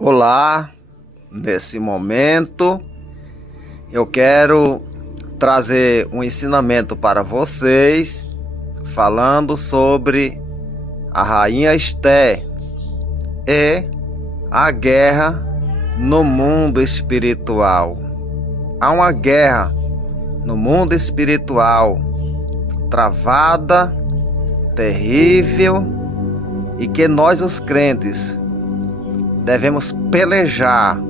Olá, nesse momento eu quero trazer um ensinamento para vocês, falando sobre a rainha Esté e a guerra no mundo espiritual. Há uma guerra no mundo espiritual travada, terrível, e que nós, os crentes, devemos pelejar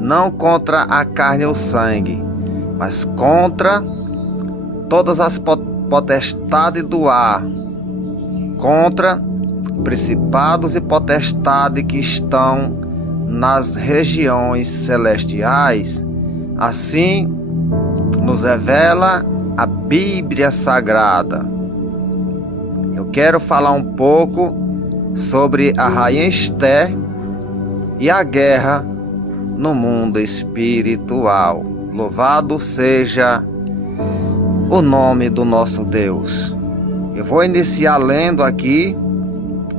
não contra a carne e o sangue, mas contra todas as potestades do ar, contra principados e potestades que estão nas regiões celestiais. Assim nos revela a Bíblia Sagrada. Eu quero falar um pouco sobre a rainha Esté e a guerra no mundo espiritual. Louvado seja o nome do nosso Deus. Eu vou iniciar lendo aqui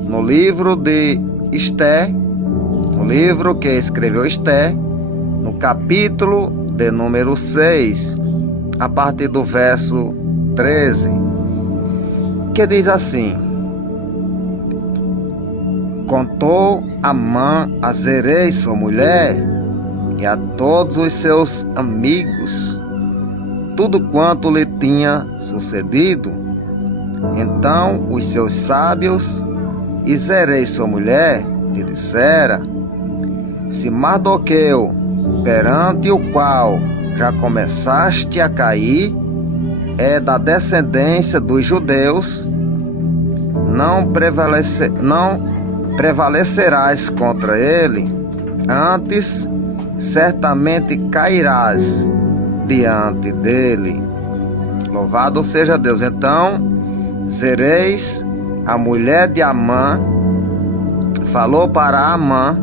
no livro de Esté, no livro que escreveu Esté, no capítulo de número 6, a partir do verso 13, que diz assim: Contou Amã a Zereis, sua mulher, e a todos os seus amigos tudo quanto lhe tinha sucedido. Então os seus sábios e Zereis, sua mulher, lhe dissera: Se Mardoqueu, perante o qual já começaste a cair, é da descendência dos judeus, não prevalecerás contra ele, antes certamente cairás diante dele. Louvado seja Deus. Então Zereis, a mulher de Amã, falou para Amã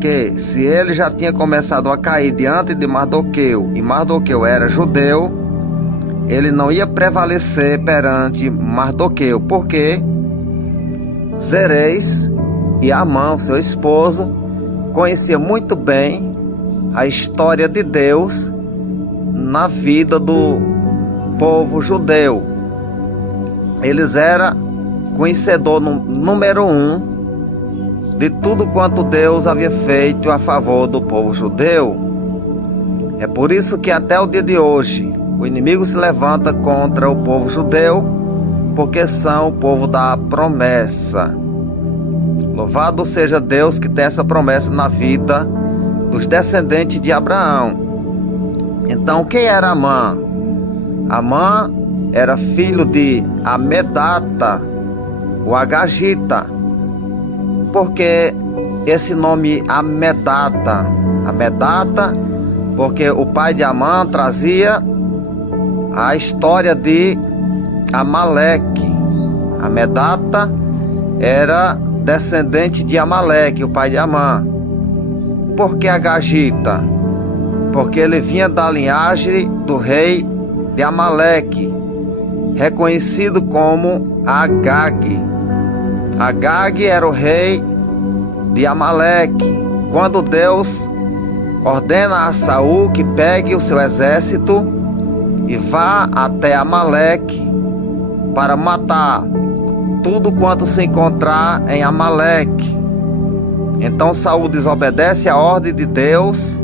que se ele já tinha começado a cair diante de Mardoqueu, e Mardoqueu era judeu, ele não ia prevalecer perante Mardoqueu, porque Zereis e Amã, seu esposo, conhecia muito bem a história de Deus na vida do povo judeu. Eles eram conhecedor número 1 de tudo quanto Deus havia feito a favor do povo judeu. É por isso que até o dia de hoje o inimigo se levanta contra o povo judeu, porque são o povo da promessa. Louvado seja Deus que tem essa promessa na vida dos descendentes de Abraão. Então, quem era Amã? Amã era filho de Amedata, o Agagita. Por que esse nome Amedata? Amedata, porque o pai de Amã trazia a história de Amaleque. Amedata era descendente de Amaleque, o pai de Amã. Por que Agagita? Porque ele vinha da linhagem do rei de Amaleque, reconhecido como Agag. Agag era o rei de Amaleque. Quando Deus ordena a Saul que pegue o seu exército e vá até Amaleque para matar tudo quanto se encontrar em Amaleque. Então Saul desobedece a ordem de Deus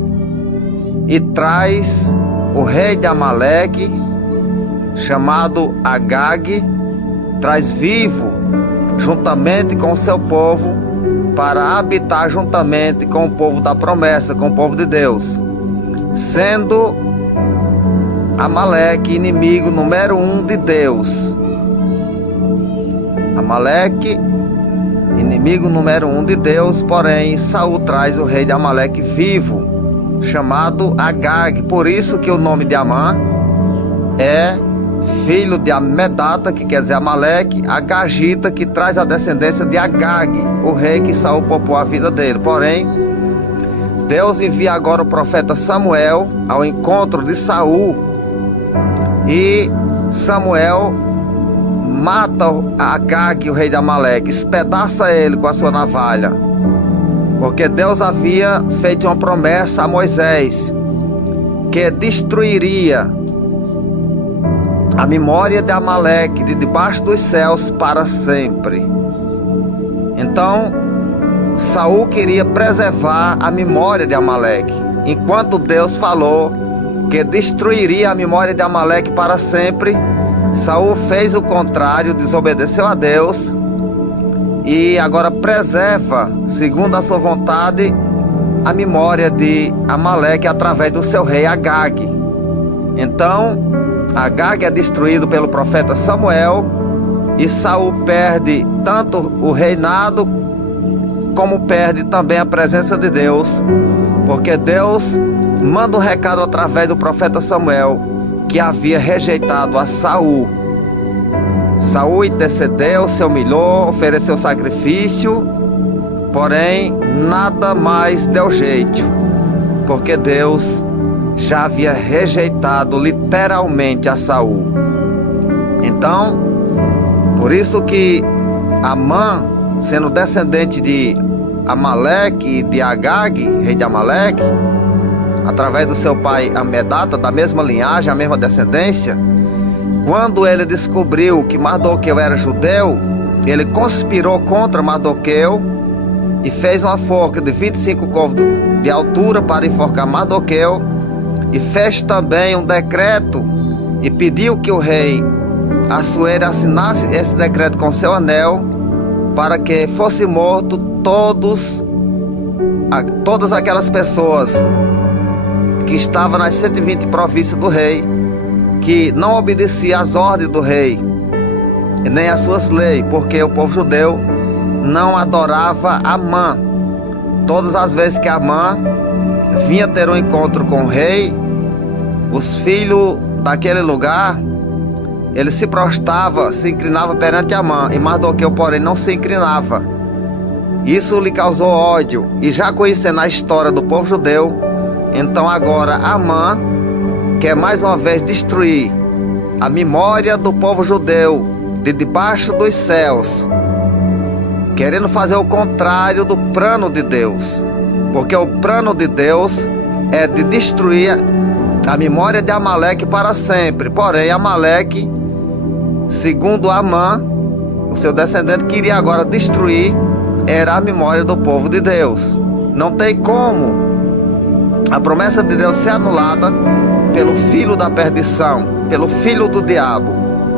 e traz o rei de Amaleque, chamado Agag, traz vivo juntamente com o seu povo para habitar juntamente com o povo da promessa, com o povo de Deus, sendo Amaleque inimigo número 1 de Deus. Amaleque, inimigo número 1 de Deus, porém Saul traz o rei de Amaleque vivo, chamado Agag. Por isso que o nome de Amã é filho de Amedata, que quer dizer Amaleque, Agagita, que traz a descendência de Agag, o rei que Saul poupou a vida dele. Porém, Deus envia agora o profeta Samuel ao encontro de Saul, e Samuel mata Agag, o rei de Amaleque, espedaça ele com a sua navalha. porque Deus havia feito uma promessa a Moisés, que destruiria a memória de Amaleque de debaixo dos céus para sempre. Então, Saul queria preservar a memória de Amaleque, enquanto Deus falou que destruiria a memória de Amaleque para sempre. Saul fez o contrário, desobedeceu a Deus e agora preserva, segundo a sua vontade, a memória de Amaleque através do seu rei Agag. Então, Agag é destruído pelo profeta Samuel e Saul perde tanto o reinado como perde também a presença de Deus, porque Deus manda um recado através do profeta Samuel que havia rejeitado a Saul. Saul intercedeu, se humilhou, ofereceu sacrifício, porém nada mais deu jeito, porque Deus já havia rejeitado literalmente a Saul. Então, por isso que Amã, sendo descendente de Amaleque e de Agag, rei de Amaleque, através do seu pai Amedata, da mesma linhagem, a mesma descendência, quando ele descobriu que Mardoqueu era judeu, ele conspirou contra Mardoqueu e fez uma forca de 25 côvados de altura para enforcar Mardoqueu, e fez também um decreto e pediu que o rei Assuero assinasse esse decreto com seu anel, para que fosse morto todas aquelas pessoas que estavam nas 120 províncias do rei, que não obedecia às ordens do rei e nem às suas leis, porque o povo judeu não adorava Amã. Todas as vezes que Amã vinha ter um encontro com o rei, os filhos daquele lugar, ele se prostrava, se inclinava perante Amã, e Mardoqueu, porém, não se inclinava. Isso lhe causou ódio, e já conhecendo a história do povo judeu, então agora Amã quer mais uma vez destruir a memória do povo judeu de debaixo dos céus, querendo fazer o contrário do plano de Deus, porque o plano de Deus é de destruir a memória de Amaleque para sempre. Porém, Amaleque, segundo Amã, o seu descendente, queria agora destruir era a memória do povo de Deus. Não tem como a promessa de Deus ser anulada pelo filho da perdição, pelo filho do diabo.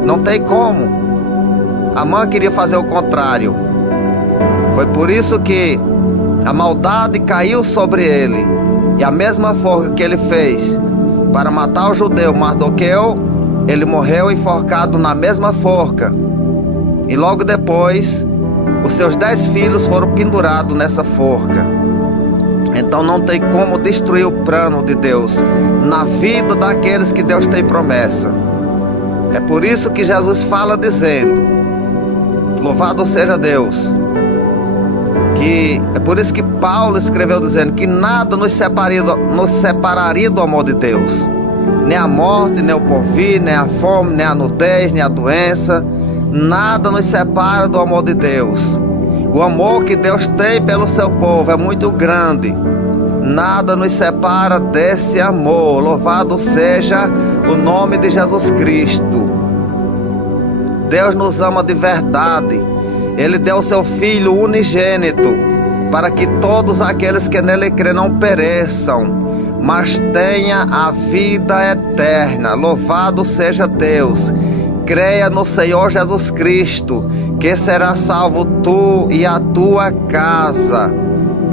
Não tem como. Amã queria fazer o contrário. Foi por isso que a maldade caiu sobre ele, e a mesma forca que ele fez para matar o judeu Mardoqueu, ele morreu enforcado na mesma forca, e logo depois os seus 10 filhos foram pendurados nessa forca. Então não tem como destruir o plano de Deus na vida daqueles que Deus tem promessa. É por isso que Jesus fala dizendo, louvado seja Deus, que é por isso que Paulo escreveu dizendo que nada nos separaria do amor de Deus, nem a morte, nem o porvir, nem a fome, nem a nudez, nem a doença, nada nos separa do amor de Deus. O amor que Deus tem pelo seu povo é muito grande, nada nos separa desse amor. Louvado seja o nome de Jesus Cristo. Deus nos ama de verdade. Ele deu o seu Filho unigênito para que todos aqueles que nele crêem não pereçam, mas tenha a vida eterna. Louvado seja Deus. Creia no Senhor Jesus Cristo, que será salvo tu e a tua casa.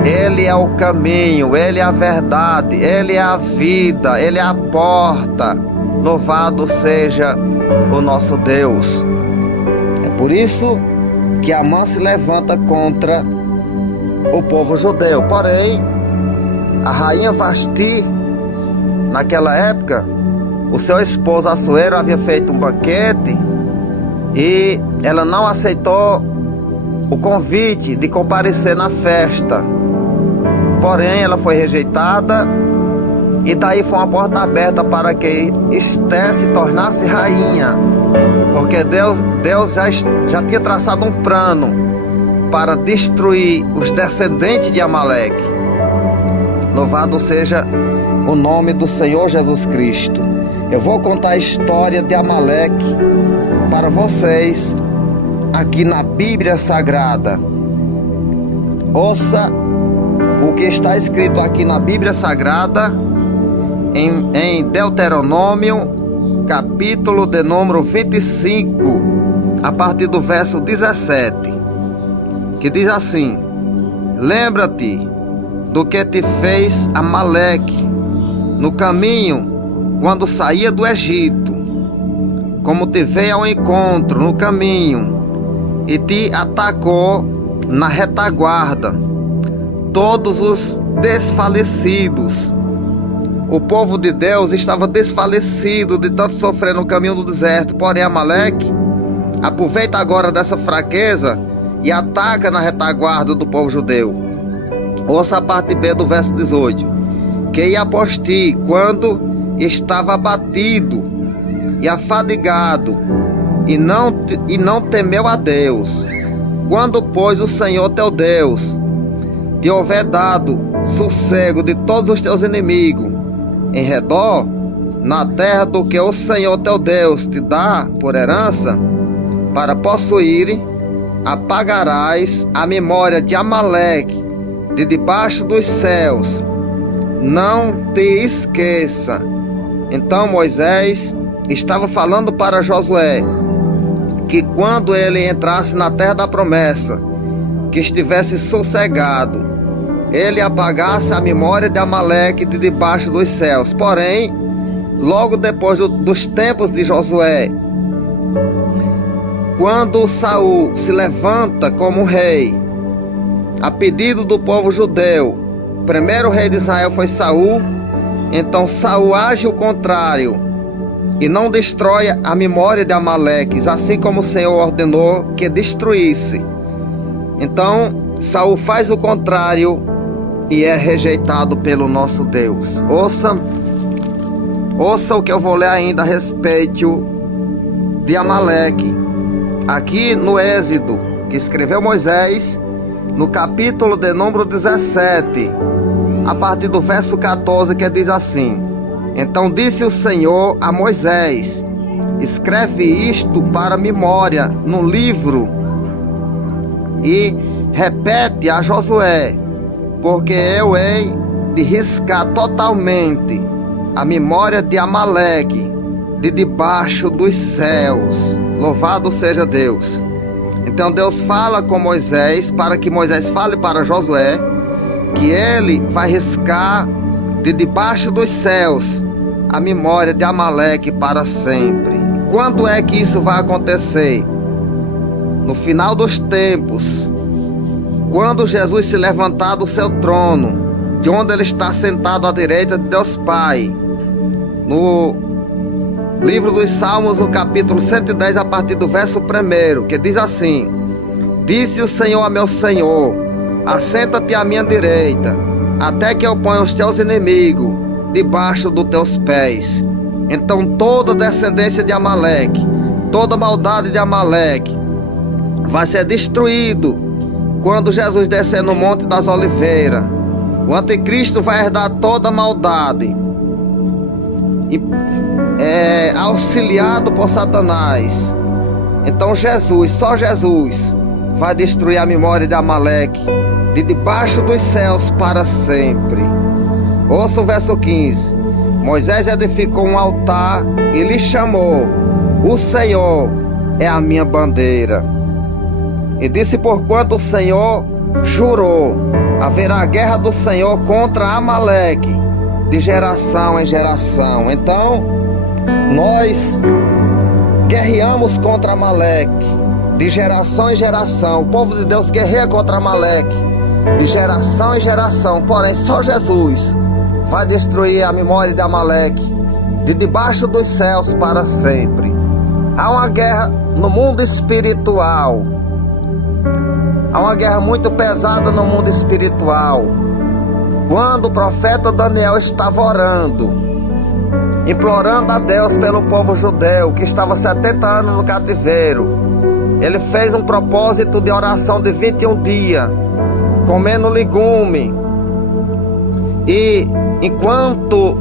Ele é o caminho, Ele é a verdade, Ele é a vida, Ele é a porta. Louvado seja o nosso Deus. É por isso que Amã se levanta contra o povo judeu. Porém, a rainha Vasti, naquela época, o seu esposo Assuero havia feito um banquete e ela não aceitou o convite de comparecer na festa. Porém, ela foi rejeitada, e daí foi uma porta aberta para que Esté se tornasse rainha, porque Deus já tinha traçado um plano para destruir os descendentes de Amaleque. Louvado seja o nome do Senhor Jesus Cristo. Eu vou contar a história de Amaleque para vocês aqui na Bíblia Sagrada. Ouça o que está escrito aqui na Bíblia Sagrada em Deuteronômio, capítulo de número 25, a partir do verso 17, que diz assim: lembra-te do que te fez Amaleque no caminho quando saía do Egito, como te veio ao encontro no caminho e te atacou na retaguarda, todos os desfalecidos. O povo de Deus estava desfalecido de tanto sofrer no caminho do deserto. Porém, Amaleque aproveita agora dessa fraqueza e ataca na retaguarda do povo judeu. Ouça a parte B do verso 18: que ia após ti quando estava abatido e afadigado, e não temeu a Deus, quando, pois, o Senhor teu Deus te houver dado sossego de todos os teus inimigos em redor, na terra do que o Senhor teu Deus te dá por herança, para possuir, apagarás a memória de Amaleque de debaixo dos céus, não te esqueça. Então Moisés estava falando para Josué que quando ele entrasse na terra da promessa, que estivesse sossegado, ele apagasse a memória de Amaleque de debaixo dos céus. Porém, logo depois dos tempos de Josué, quando Saul se levanta como rei, a pedido do povo judeu, o primeiro rei de Israel foi Saul. Então Saul age o contrário e não destrói a memória de Amaleque, assim como o Senhor ordenou que destruísse. Então Saul faz o contrário e é rejeitado pelo nosso Deus. Ouça o que eu vou ler ainda a respeito de Amaleque, aqui no Êxodo, que escreveu Moisés, no capítulo de número 17, a partir do verso 14, que diz assim: então disse o Senhor a Moisés: escreve isto para memória no livro e repete a Josué, porque eu hei de riscar totalmente a memória de Amaleque de debaixo dos céus. Louvado seja Deus. Então Deus fala com Moisés para que Moisés fale para Josué que ele vai riscar de debaixo dos céus a memória de Amaleque para sempre. Quando é que isso vai acontecer? No final dos tempos, quando Jesus se levantar do seu trono, de onde ele está sentado à direita de Deus Pai. No livro dos Salmos, no capítulo 110, a partir do verso 1, que diz assim: disse o Senhor a meu Senhor: assenta-te à minha direita, até que eu ponha os teus inimigos debaixo dos teus pés. Então toda descendência de Amaleque, toda maldade de Amaleque vai ser destruído quando Jesus descer no Monte das Oliveiras. O anticristo vai herdar toda a maldade e auxiliado por Satanás. Então Jesus, só Jesus, vai destruir a memória de Amaleque de debaixo dos céus para sempre. Ouça o verso 15: Moisés edificou um altar e lhe chamou: o Senhor é a minha bandeira. E disse: porquanto o Senhor jurou, haverá guerra do Senhor contra Amaleque de geração em geração. Então nós guerreamos contra Amaleque de geração em geração. O povo de Deus guerreia contra Amaleque de geração em geração. Porém só Jesus vai destruir a memória de Amaleque de debaixo dos céus para sempre. Há uma guerra no mundo espiritual. Há uma guerra muito pesada no mundo espiritual. Quando o profeta Daniel estava orando, implorando a Deus pelo povo judeu que estava 70 anos no cativeiro, ele fez um propósito de oração de 21 dias, comendo legume. E enquanto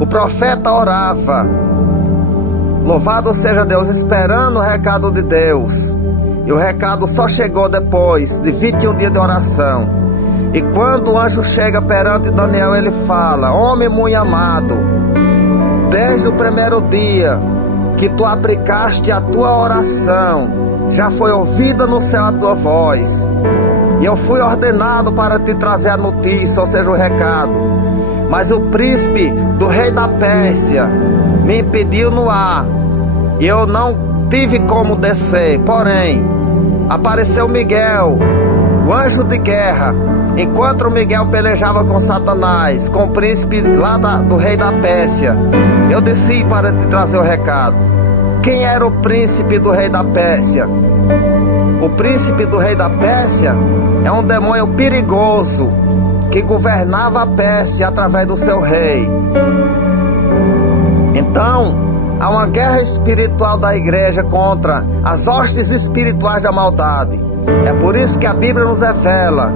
o profeta orava, louvado seja Deus, esperando o recado de Deus, e o recado só chegou depois de 21 dias de oração. E quando o anjo chega perante Daniel, ele fala: homem muito amado, desde o primeiro dia que tu aplicaste a tua oração, já foi ouvida no céu a tua voz, e eu fui ordenado para te trazer a notícia, ou seja, o recado. Mas o príncipe do rei da Pérsia me impediu no ar, e eu não tive como descer. Porém, apareceu Miguel, o anjo de guerra, enquanto Miguel pelejava com Satanás, com o príncipe lá do rei da Pérsia. Eu desci para te trazer o recado. Quem era o príncipe do rei da Pérsia? O príncipe do rei da Pérsia é um demônio perigoso que governava a Pérsia através do seu rei. Então, há uma guerra espiritual da igreja contra as hostes espirituais da maldade. É por isso que a Bíblia nos revela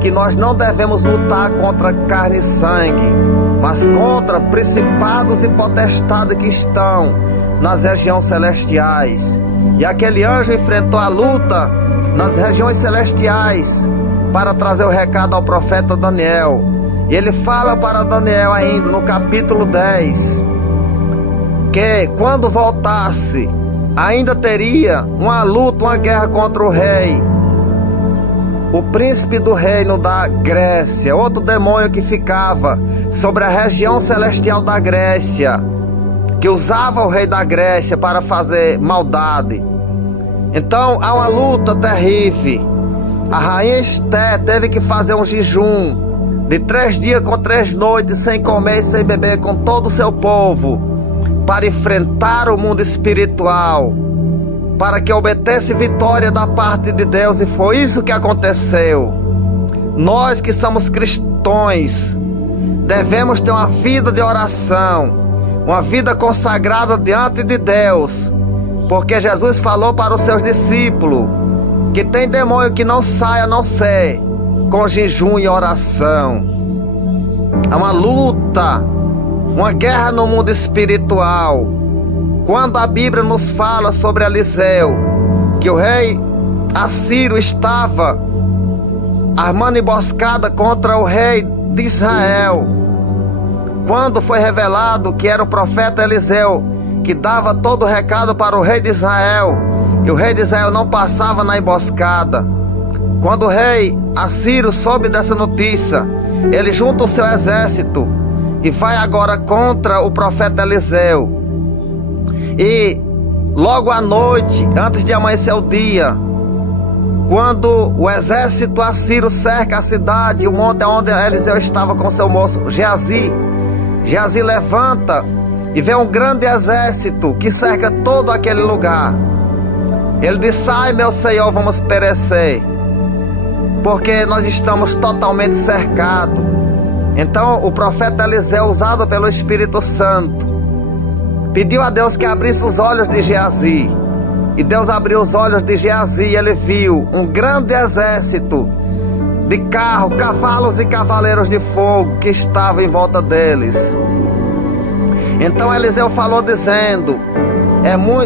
que nós não devemos lutar contra carne e sangue, mas contra principados e potestades que estão nas regiões celestiais. E aquele anjo enfrentou a luta nas regiões celestiais para trazer o recado ao profeta Daniel. E ele fala para Daniel ainda no capítulo 10, que quando voltasse, ainda teria uma luta, uma guerra contra o rei, o príncipe do reino da Grécia, outro demônio que ficava sobre a região celestial da Grécia, que usava o rei da Grécia para fazer maldade. Então há uma luta terrível. A rainha Esther teve que fazer um jejum de 3 dias com 3 noites, sem comer e sem beber, com todo o seu povo, para enfrentar o mundo espiritual, para que obtesse vitória da parte de Deus. E foi isso que aconteceu. Nós que somos cristãos devemos ter uma vida de oração, uma vida consagrada diante de Deus, porque Jesus falou para os seus discípulos que tem demônio que não sai a não ser com jejum e oração. É uma luta, uma guerra no mundo espiritual. Quando a Bíblia nos fala sobre Eliseu, que o rei Assírio estava armando emboscada contra o rei de Israel, quando foi revelado que era o profeta Eliseu que dava todo o recado para o rei de Israel, e o rei de Israel não passava na emboscada, quando o rei Assírio soube dessa notícia, ele junta o seu exército e vai agora contra o profeta Eliseu. E logo à noite, antes de amanhecer o dia, quando o exército assírio cerca a cidade, o monte onde Eliseu estava com seu moço Geazi levanta e vê um grande exército que cerca todo aquele lugar. Ele diz: sai, meu senhor, vamos perecer, porque nós estamos totalmente cercados. Então o profeta Eliseu, usado pelo Espírito Santo, pediu a Deus que abrisse os olhos de Geazi. E Deus abriu os olhos de Geazi e ele viu um grande exército de carros, cavalos e cavaleiros de fogo que estava em volta deles. Então Eliseu falou dizendo: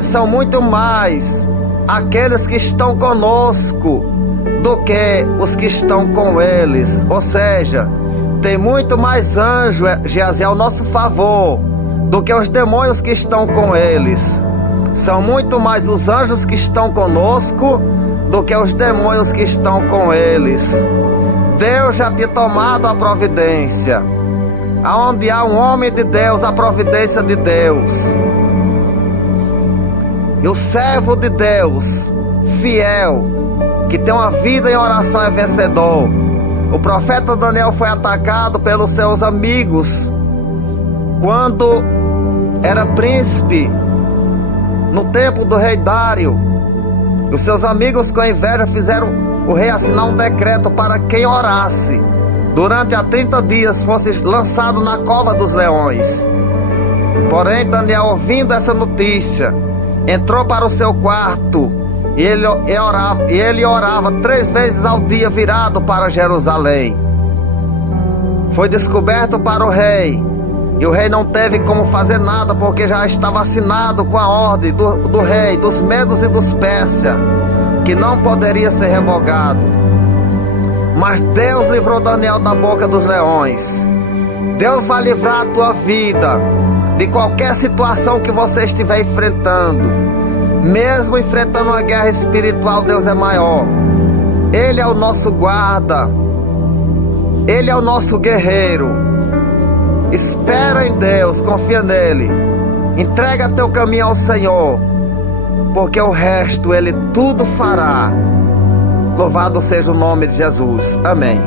são muito mais aqueles que estão conosco do que os que estão com eles. Ou seja, tem muito mais anjo, Geazi, ao nosso favor do que os demônios que estão com eles. São muito mais os anjos que estão conosco do que os demônios que estão com eles. Deus já tinha tomado a providência. Aonde há um homem de Deus, a providência de Deus. E o servo de Deus, fiel, que tem uma vida em oração, é vencedor. O profeta Daniel foi atacado pelos seus amigos quando era príncipe no tempo do rei Dário. Os seus amigos, com inveja, fizeram o rei assinar um decreto para quem orasse durante a 30 dias fosse lançado na cova dos leões. Porém, Daniel, ouvindo essa notícia, entrou para o seu quarto E ele orava 3 vezes ao dia virado para Jerusalém. Foi descoberto para o rei. E o rei não teve como fazer nada, porque já estava assinado com a ordem do rei, dos Medos e dos Pérsia, que não poderia ser revogado. Mas Deus livrou Daniel da boca dos leões. Deus vai livrar a tua vida de qualquer situação que você estiver enfrentando. Mesmo enfrentando uma guerra espiritual, Deus é maior. Ele é o nosso guarda. Ele é o nosso guerreiro. Espera em Deus, confia nele. Entrega teu caminho ao Senhor, porque o resto Ele tudo fará. Louvado seja o nome de Jesus. Amém.